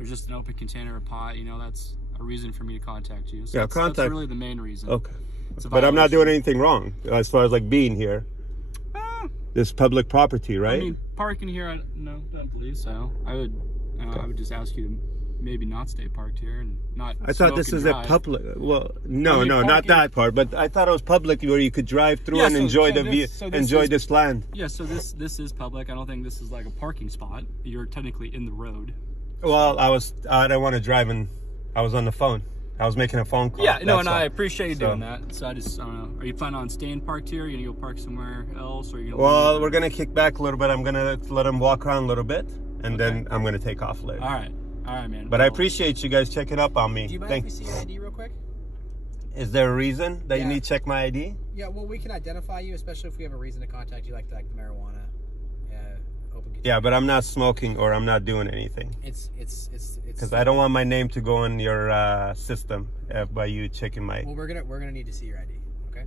there's just an open container or pot, you know, that's a reason for me to contact you. So Yeah, that's really the main reason. Okay. But I'm not doing anything wrong as far as like being here. This public property, right? I mean, parking here, no, I don't believe so. I would just ask you to maybe not stay parked here and not. I thought this is a public. Well, no, not that part. But I thought it was public where you could drive through and enjoy the view, enjoy this land. Yeah, so this is public. I don't think this is like a parking spot. You're technically in the road. Well, I don't want to drive, and I was on the phone. I was making a phone call. Yeah, no, and I appreciate you doing that. So I don't know. Are you planning on staying parked here? Are you gonna go park somewhere else, or are you gonna? Well, we're gonna kick back a little bit. I'm gonna let him walk around a little bit, and then I'm gonna take off later. All right, man. But I appreciate you guys checking up on me. Do you mind if we see your ID real quick? Is there a reason that you need to check my ID? Yeah, well, we can identify you, especially if we have a reason to contact you, like the marijuana. Open container. Yeah, but I'm not smoking or I'm not doing anything. It's because I don't want my name to go in your system by you checking my. Well, we're gonna need to see your ID. Okay.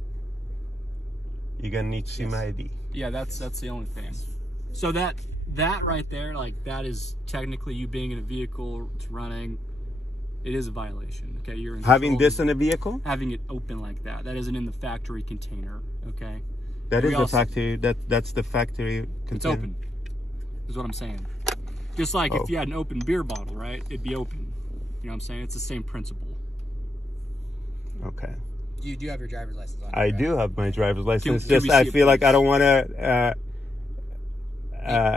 You're gonna need to see my ID. Yeah, that's the only thing. So that right there, like that is technically you being in a vehicle, it's running. It is a violation. Okay, you're having this in a vehicle. Having it open like that. That isn't in the factory container. Okay. That is the factory. That's the factory container. It's open. Is what I'm saying. Just like if you had an open beer bottle, right? It'd be open. You know what I'm saying? It's the same principle. Okay. You do have your driver's license on. I do have my driver's license. I feel like I don't want to.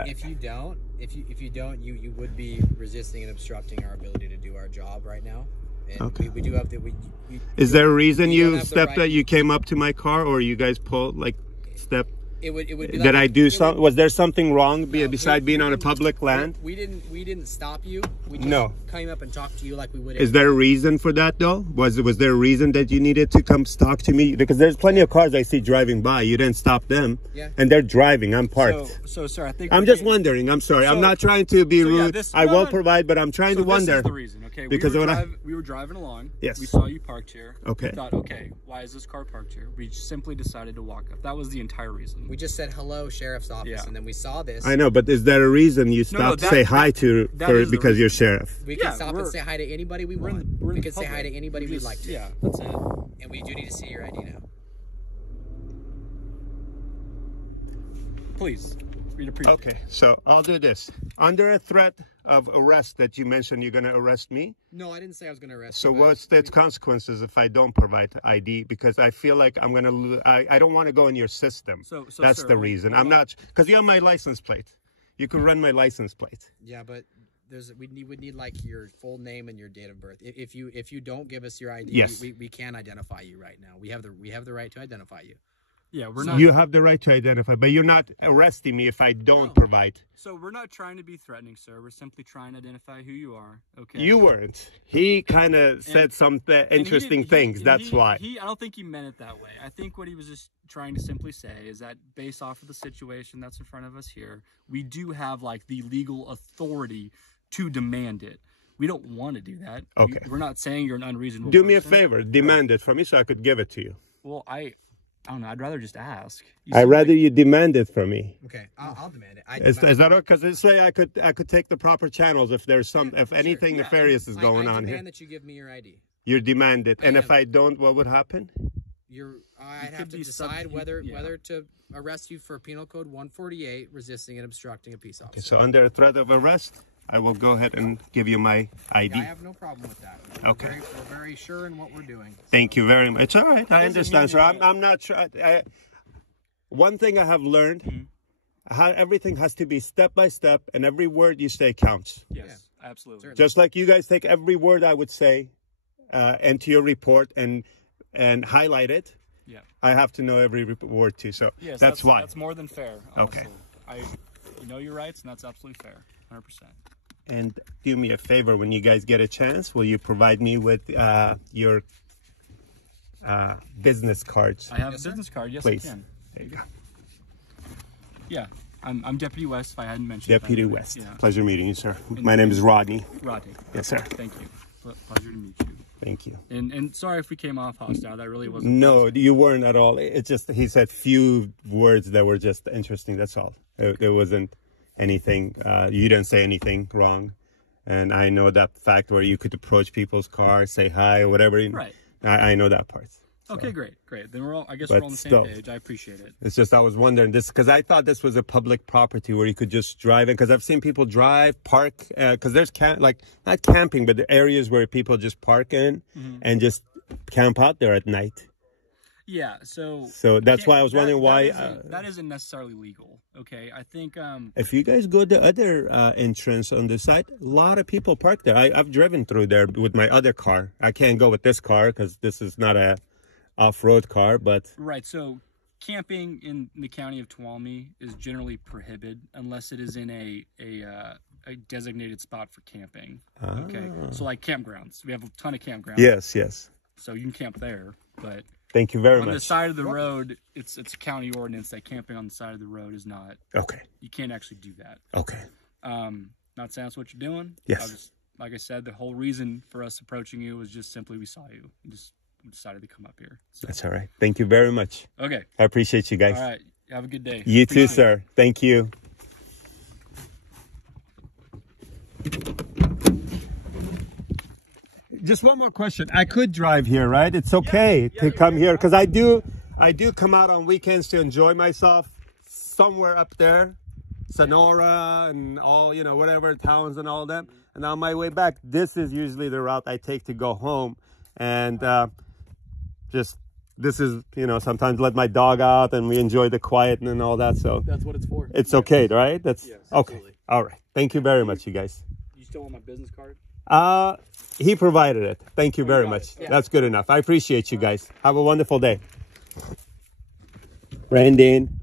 If you don't, you would be resisting and obstructing our ability to do our job right now. And we do have the. Is there a reason you stepped that you came up to my car, or you guys pulled step? It would be Did I do something? Was there something wrong besides being on a public land? We didn't stop you. We just came up and talked to you like we would. Is there a reason for that though? Was there a reason that you needed to come talk to me? Because there's plenty of cars I see driving by. You didn't stop them. Yeah. And they're driving. I'm parked. So sir, I think I'm just wondering. I'm sorry. I'm not trying to be rude. Yeah, I will provide, but I'm trying to wonder. This is the reason. Okay. Because we were driving along. Yes. We saw you parked here. Okay. We thought, okay, why is this car parked here? We simply decided to walk up. That was the entire reason. We just said hello, sheriff's office, and then we saw this. I know, but is there a reason you stopped to say hi to because you're sheriff? We can stop and say hi to anybody we want. We can say hi to anybody we'd like to. Yeah, that's it. And we do need to see your ID now. Please. We'd appreciate it. Okay, so I'll do this. Under a threat of arrest that you mentioned you're going to arrest me? No, I didn't say I was going to arrest you. So what's the consequences if I don't provide ID? Because I feel like I'm going to, I don't want to go in your system. So that's the reason. I'm not, because you have my license plate. You can run my license plate. Yeah, but we would need like your full name and your date of birth. If you don't give us your ID, we can identify you right now. We have the right to identify you. Yeah, we're not. You have the right to identify, but you're not arresting me if I don't provide. So we're not trying to be threatening, sir. We're simply trying to identify who you are. Okay. You weren't. He kind of said some interesting things. That's why. I don't think he meant it that way. I think what he was just trying to simply say is that based off of the situation that's in front of us here, we do have like the legal authority to demand it. We don't want to do that. Okay. We're not saying you're an unreasonable person. Do me a favor. Demand it from me so I could give it to you. Well, I don't know. I'd rather just ask. I'd rather you demand it from me. Okay, I'll demand it. Is that okay? Because this way I could take the proper channels if there's if anything nefarious is going on here. I demand that you give me your ID. You demand it, and if I don't, what would happen? I'd have to decide whether to arrest you for Penal Code 148, resisting and obstructing a peace officer. Okay, so under threat of arrest, I will go ahead and give you my ID. Yeah, I have no problem with that. Okay. We're very sure in what we're doing. Thank you very much. All right, I understand, sir. I'm not sure. One thing I have learned, how everything has to be step by step, and every word you say counts. Yes, absolutely. Just like you guys take every word I would say into your report and highlight it. Yeah. I have to know every word too. So that's why. That's more than fair. Honestly. Okay. You know your rights, and that's absolutely fair. 100%. And do me a favor, when you guys get a chance, will you provide me with your business cards? I have a business card. Yes, please. I can. There you go. Yeah, I'm Deputy West. If I hadn't mentioned. Deputy West. Yeah. Pleasure meeting you, sir. My name is Rodney. Rodney. Yes, sir. Thank you. Pleasure to meet you. Thank you. And sorry if we came off hostile. That really wasn't. No, you weren't at all. It's just he said few words that were just interesting. That's all. It wasn't anything. You didn't say anything wrong. and I know that fact where you could approach people's cars, say hi or whatever. Right. I know that part. So. Okay, great. Then I guess we're all on the same page. I appreciate it. It's just I was wondering this because I thought this was a public property where you could just drive in. Because I've seen people drive, park, because there's not camping, but the areas where people just park in and just camp out there at night. Yeah, so that's why I was wondering why that isn't necessarily legal. Okay, I think if you guys go the other entrance on the side, a lot of people park there. I've driven through there with my other car. I can't go with this car because this is not a off-road car, but right. So camping in the county of Tuolumne is generally prohibited unless it is in a designated spot for camping. Okay, so like campgrounds, we have a ton of campgrounds. Yes. So you can camp there, but thank you very much. On the side of the road, it's a county ordinance that camping on the side of the road is not. Okay. You can't actually do that. Okay. Not saying that's what you're doing. Yes. Like I said, the whole reason for us approaching you was just simply we saw you. We decided to come up here. So. That's all right. Thank you very much. Okay. I appreciate you guys. All right. Have a good day. You too, sir. Thank you. Just one more question. I could drive here, right? It's okay to come here because I do come out on weekends to enjoy myself somewhere up there, Sonora and all, whatever towns and all that. And on my way back, this is usually the route I take to go home. And this is, sometimes let my dog out and we enjoy the quiet and all that. So that's what it's for. It's okay, right? That's yes, okay. Absolutely. All right. Thank you very much, you guys. You still want my business card? He provided it. Thank you very much. Yeah. That's good enough. I appreciate you guys. Have a wonderful day. Brandon.